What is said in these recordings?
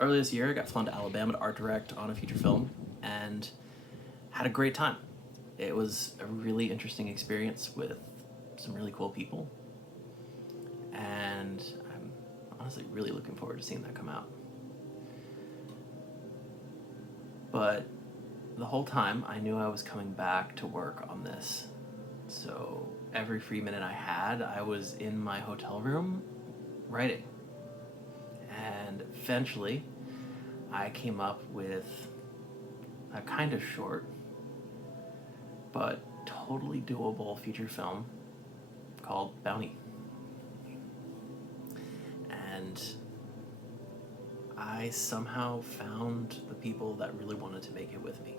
Earlier this year, I got flown to Alabama to art direct on a feature film and had a great time. It was a really interesting experience with some really cool people, and I'm honestly really looking forward to seeing that come out. But the whole time, I knew I was coming back to work on this. So every free minute I had, I was in my hotel room writing. And eventually, I came up with a kind of short, but totally doable feature film called Bounty. And I somehow found the people that really wanted to make it with me.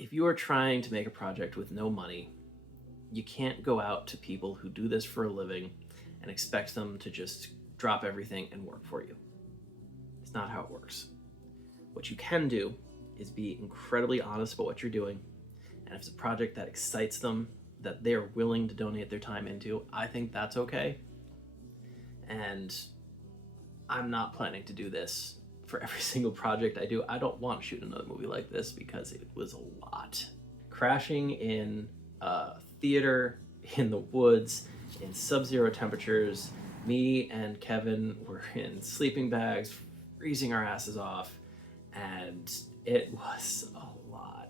If you are trying to make a project with no money, you can't go out to people who do this for a living and expect them to just drop everything and work for you. It's not how it works. What you can do is be incredibly honest about what you're doing, and if it's a project that excites them, that they are willing to donate their time into, I think that's okay. And I'm not planning to do this for every single project I do. I don't want to shoot another movie like this because it was a lot. Crashing in a theater in the woods in sub-zero temperatures, me and Kevin were in sleeping bags, freezing our asses off, and it was a lot.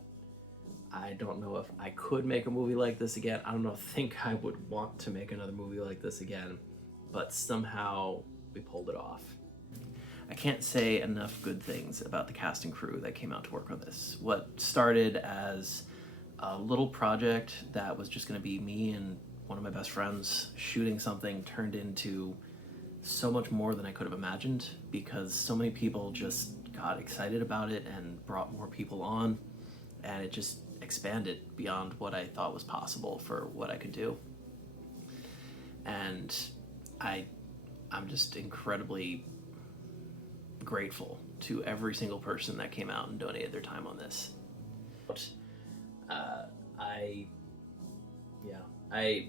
I don't know if I could make a movie like this again. I don't think I would want to make another movie like this again, but somehow we pulled it off. I can't say enough good things about the cast and crew that came out to work on this. What started as a little project that was just going to be me and one of my best friends shooting something turned into so much more than I could have imagined, because so many people just got excited about it and brought more people on, and it just expanded beyond what I thought was possible for what I could do. And I'm just incredibly grateful to every single person that came out and donated their time on this. I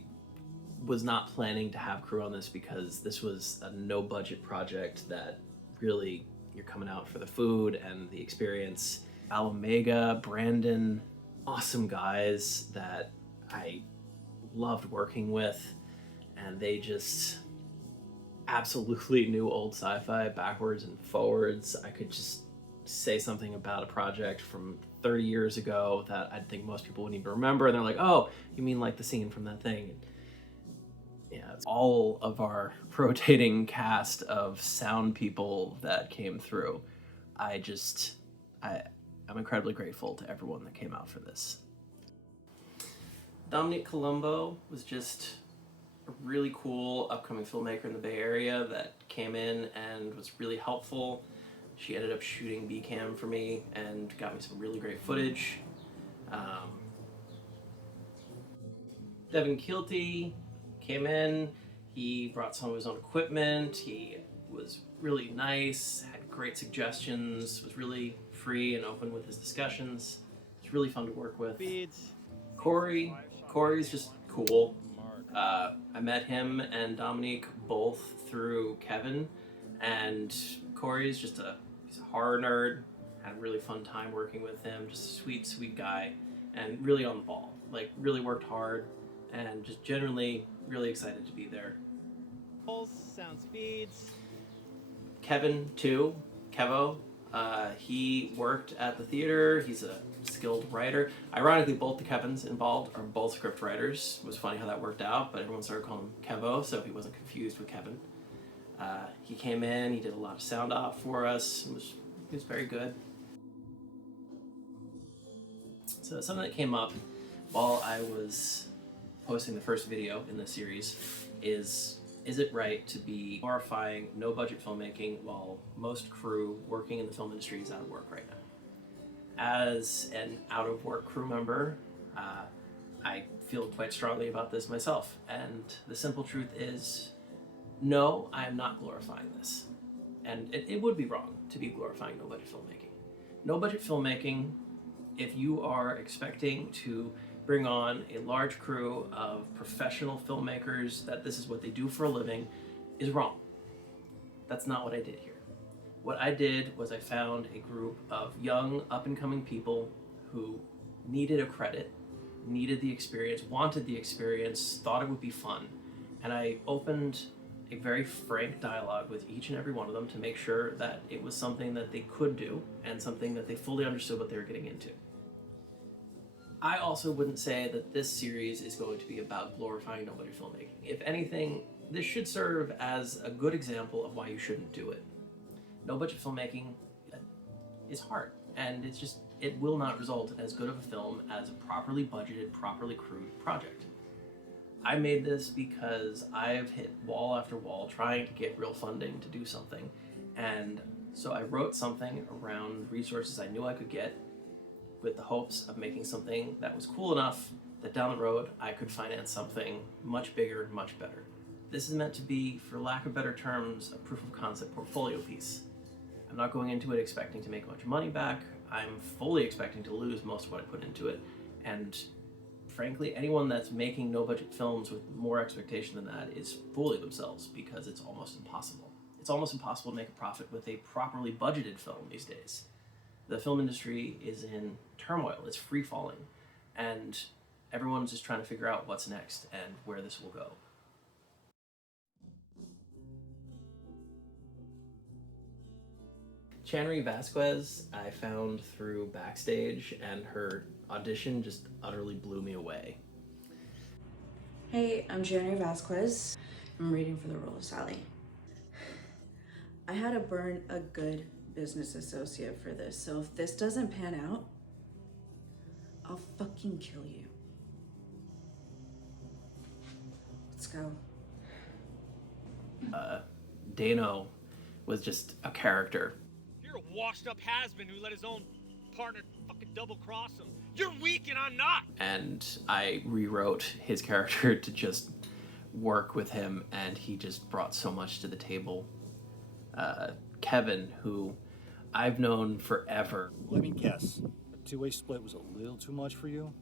was not planning to have crew on this because this was a no budget project that really you're coming out for the food and the experience. Alamega, Brandon, awesome guys that I loved working with, and they just absolutely knew old sci-fi backwards and forwards. I could just say something about a project from 30 years ago that I think most people wouldn't even remember, and they're like, oh, you mean like the scene from that thing? And yeah, it's all of our rotating cast of sound people that came through. I'm incredibly grateful to everyone that came out for this. Dominique Colombo was just a really cool upcoming filmmaker in the Bay Area that came in and was really helpful. She ended up shooting B-Cam for me and got me some really great footage. Devin Kilty came in. He brought some of his own equipment. He was really nice, had great suggestions, was really free and open with his discussions. It's really fun to work with. Corey's just cool. I met him and Dominique both through Kevin, and Corey's just he's a horror nerd. Had a really fun time working with him. Just a sweet guy, and really on the ball. Like, really worked hard, and just generally really excited to be there. Sound speeds. Kevin too, Kevo. He worked at the theater. He's a skilled writer. Ironically, both the Kevins involved are both script writers. It was funny how that worked out, but everyone started calling him Kevo, so he wasn't confused with Kevin. He came in, he did a lot of sound op for us. He was very good. So something that came up while I was posting the first video in this series is it right to be glorifying no budget filmmaking while most crew working in the film industry is out of work right now? As an out-of-work crew member, I feel quite strongly about this myself. And the simple truth is, no, I am not glorifying this. And it would be wrong to be glorifying no-budget filmmaking. No-budget filmmaking, if you are expecting to bring on a large crew of professional filmmakers, that this is what they do for a living, is wrong. That's not what I did here. What I did was I found a group of young, up-and-coming people who needed a credit, needed the experience, wanted the experience, thought it would be fun. And I opened a very frank dialogue with each and every one of them to make sure that it was something that they could do and something that they fully understood what they were getting into. I also wouldn't say that this series is going to be about glorifying no-budget filmmaking. If anything, this should serve as a good example of why you shouldn't do it. No-budget filmmaking is hard, and it will not result in as good of a film as a properly budgeted, properly crewed project. I made this because I've hit wall after wall trying to get real funding to do something, and so I wrote something around resources I knew I could get with the hopes of making something that was cool enough that down the road I could finance something much bigger, much better. This is meant to be, for lack of better terms, a proof of concept portfolio piece. I'm not going into it expecting to make a bunch of money back. I'm fully expecting to lose most of what I put into it. And frankly, anyone that's making no-budget films with more expectation than that is fooling themselves, because it's almost impossible. It's almost impossible to make a profit with a properly budgeted film these days. The film industry is in turmoil, it's free-falling, and everyone's just trying to figure out what's next and where this will go. Chanry Vasquez I found through Backstage, and her audition just utterly blew me away. Hey, I'm Chanry Vasquez. I'm reading for the role of Sally. I had to burn a good business associate for this, so if this doesn't pan out, I'll fucking kill you. Let's go. Dano was just a character. You're a washed-up has-been who let his own partner fucking double-cross him. You're weak and I'm not! And I rewrote his character to just work with him, and he just brought so much to the table. Kevin, who I've known forever. Let me guess. A two-way split was a little too much for you?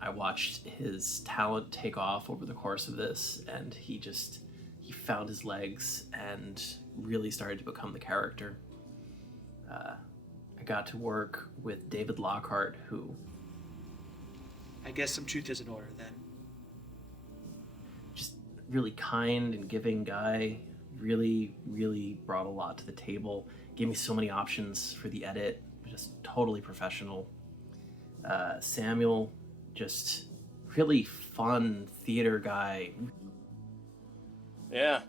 I watched his talent take off over the course of this, and he found his legs and really started to become the character. I got to work with David Lockhart, who... I guess some truth is in order then. Just really kind and giving guy, really, really brought a lot to the table. Gave me so many options for the edit, just totally professional. Samuel, just really fun theater guy. Yeah,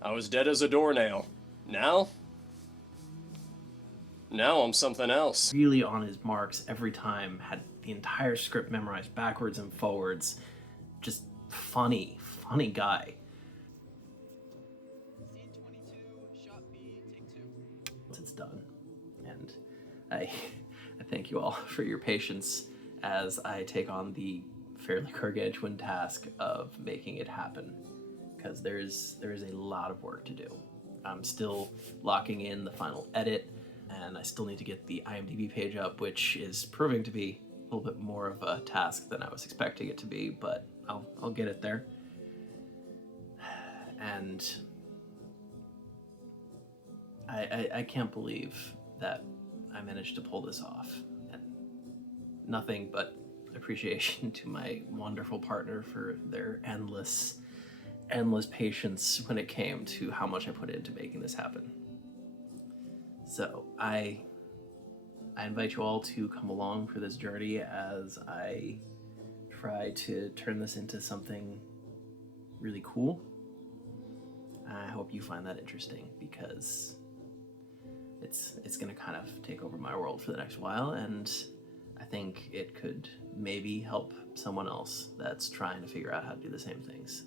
I was dead as a doornail. Now I'm something else. Really on his marks every time, had the entire script memorized backwards and forwards. Just funny guy. Scene 22, shot B, take 2. It's done. And I thank you all for your patience as I take on the fairly gargantuan task of making it happen, because there is a lot of work to do. I'm still locking in the final edit, and I still need to get the IMDb page up, which is proving to be a little bit more of a task than I was expecting it to be, but I'll get it there. And I can't believe that I managed to pull this off. And nothing but appreciation to my wonderful partner for their endless patience when it came to how much I put into making this happen. So I invite you all to come along for this journey as I try to turn this into something really cool. I hope you find that interesting, because it's going to kind of take over my world for the next while, and I think it could maybe help someone else that's trying to figure out how to do the same things.